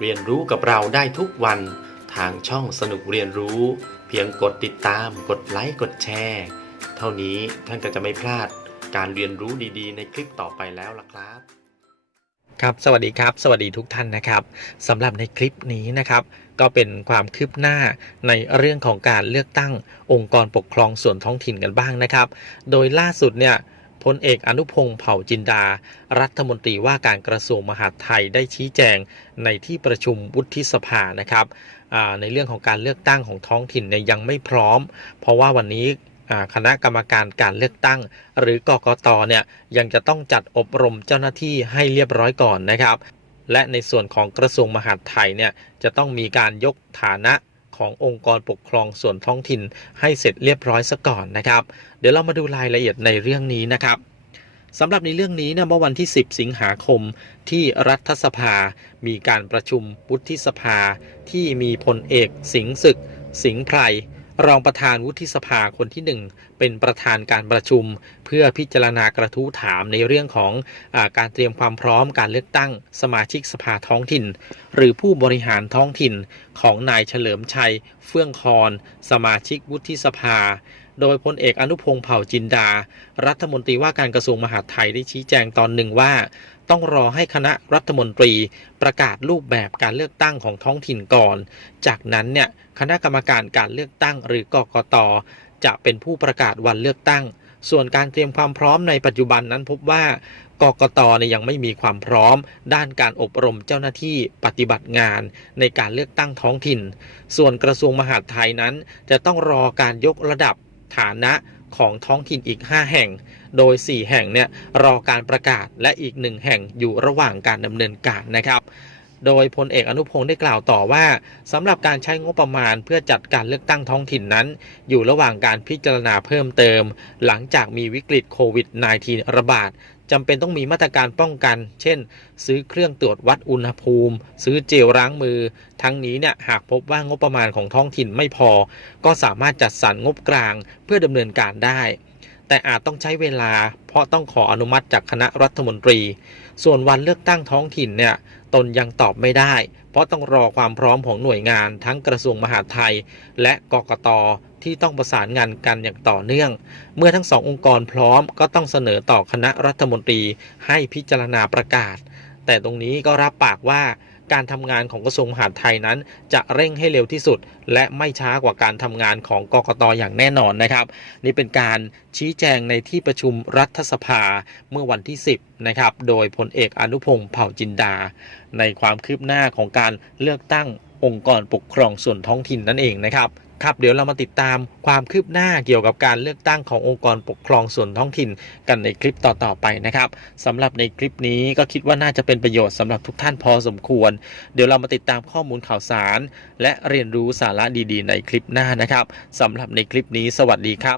เรียนรู้กับเราได้ทุกวัน ทางช่องสนุกเรียนรู้ เพียงกดติดตาม กดไลค์กดแชร์เท่านี้ท่านก็จะไม่พลาดการเรียนรู้ดีๆ ในคลิปต่อไปแล้วล่ะครับครับสวัสดีครับ สวัสดีทุกท่านนะครับสำหรับในคลิปนี้นะครับ ก็เป็นความคืบหน้าในเรื่องของการเลือกตั้งองค์กรปกครองส่วนท้องถิ่นกันบ้างนะครับ โดยล่าสุดเนี่ย พลเอกอนุพงศ์เผ่าจินดา รัฐมนตรีว่าการกระทรวงมหาดไทยได้ชี้แจงในที่ประชุมวุฒิสภานะครับในเรื่องของการเลือกตั้งของท้องถิ่นเนี่ยยังไม่พร้อม เพราะว่าวันนี้คณะกรรมการการเลือกตั้ง หรือกกตเนี่ยยังจะต้องจัดอบรมเจ้าหน้าที่ให้เรียบร้อยก่อนนะครับ และในส่วนของกระทรวงมหาดไทยเนี่ยจะต้องมีการยกฐานะ ขององค์กรปกครองส่วนท้องถิ่นให้เสร็จเรียบร้อยซะก่อนนะครับ เดี๋ยวเรามาดูรายละเอียดในเรื่องนี้นะครับสำหรับในเรื่องนี้เนี่ยเมื่อวันที่ 10 สิงหาคมที่รัฐสภา มีการประชุมวุฒิสภาที่มีพลเอกสิงศึก สิงไพร รองประธานวุฒิสภาคนที่หนึ่งเป็นประธานการประชุม เพื่อพิจารณากระทู้ถามในเรื่องของอการเตรียมความพร้อมการเลือกตั้ง สมาชิกสภาท้องถิ่น หรือผู้บริหารท้องถิ่นของนายเฉลิมชัย เฟื่องคอนสมาชิกวุฒิสภา โดยพลเอกอนุพงศ์เผ่าจินดา รัฐมนตรีว่าการกระทรวงมหาดไทยได้ชี้แจงตอนหนึ่งว่า ต้องรอให้คณะรัฐมนตรีประกาศรูปแบบการเลือกตั้งของท้องถิ่นก่อน จากนั้นเนี่ยคณะกรรมการการเลือกตั้งหรือกกตจะเป็นผู้ประกาศวันเลือกตั้ง ส่วนการเตรียมความพร้อมในปัจจุบันนั้นพบว่ากกตเนี่ยยังไม่มีความพร้อม ด้านการอบรมเจ้าหน้าที่ปฏิบัติงานในการเลือกตั้งท้องถิ่น ส่วนกระทรวงมหาดไทยนั้นจะต้องรอการยกระดับ ฐานะของท้องถิ่นอีก 5 แห่ง โดย 4 แห่งเนี่ยรอการประกาศและอีก 1 แห่งอยู่ระหว่างการดำเนินการนะครับ โดยพลเอกอนุพงศ์ได้กล่าวต่อว่าสำหรับการใช้งบประมาณเพื่อจัดการเลือกตั้งท้องถิ่นนั้น อยู่ระหว่างการพิจารณาเพิ่มเติม หลังจากมีวิกฤตโควิด -19 ระบาดจำเป็นต้องมีมาตรการป้องกัน เช่น ซื้อเครื่องตรวจวัดอุณหภูมิ ซื้อเจลล้างมือ ทั้งนี้เนี่ยหากพบว่างบประมาณของท้องถิ่นไม่พอ ก็สามารถจัดสรรงบกลางเพื่อดำเนินการได้ แต่อาจต้องใช้เวลา เพราะต้องขออนุมัติจากคณะรัฐมนตรี ส่วนวันเลือกตั้งท้องถิ่นเนี่ยตนยังตอบไม่ได้ เพราะต้องรอความพร้อมของหน่วยงานทั้งกระทรวงมหาดไทย และกกตที่ต้องประสานงานกันอย่างต่อเนื่อง เมื่อทั้งสององค์กรพร้อมก็ต้องเสนอต่อคณะรัฐมนตรีให้พิจารณาประกาศ แต่ตรงนี้ก็รับปากว่า การทำงานของกระทรวงมหาดไทยนั้น จะเร่งให้เร็วที่สุด และไม่ช้ากว่าการทำงานของกกตอย่างแน่นอนนะครับ นี่เป็นการชี้แจงในที่ประชุมรัฐสภาเมื่อวันที่ 10นะครับโดยพลเอกอนุพงศ์เผ่าจินดา ในความคืบหน้าของการเลือกตั้ง องค์กรปกครองส่วนท้องถิ่นนั่นเองนะครับครับเดี๋ยวเรามาติดตามความคืบหน้าเกี่ยวกับการเลือกตั้งขององค์กรปกครองส่วนท้องถิ่นกันในคลิปต่อๆไปนะครับสำหรับในคลิปนี้ก็คิดว่าน่าจะเป็นประโยชน์สำหรับทุกท่านพอสมควร เดี๋ยวเรามาติดตามข้อมูลข่าวสาร และเรียนรู้สาระดีๆ ในคลิปหน้านะครับสำหรับในคลิปนี้สวัสดีครับ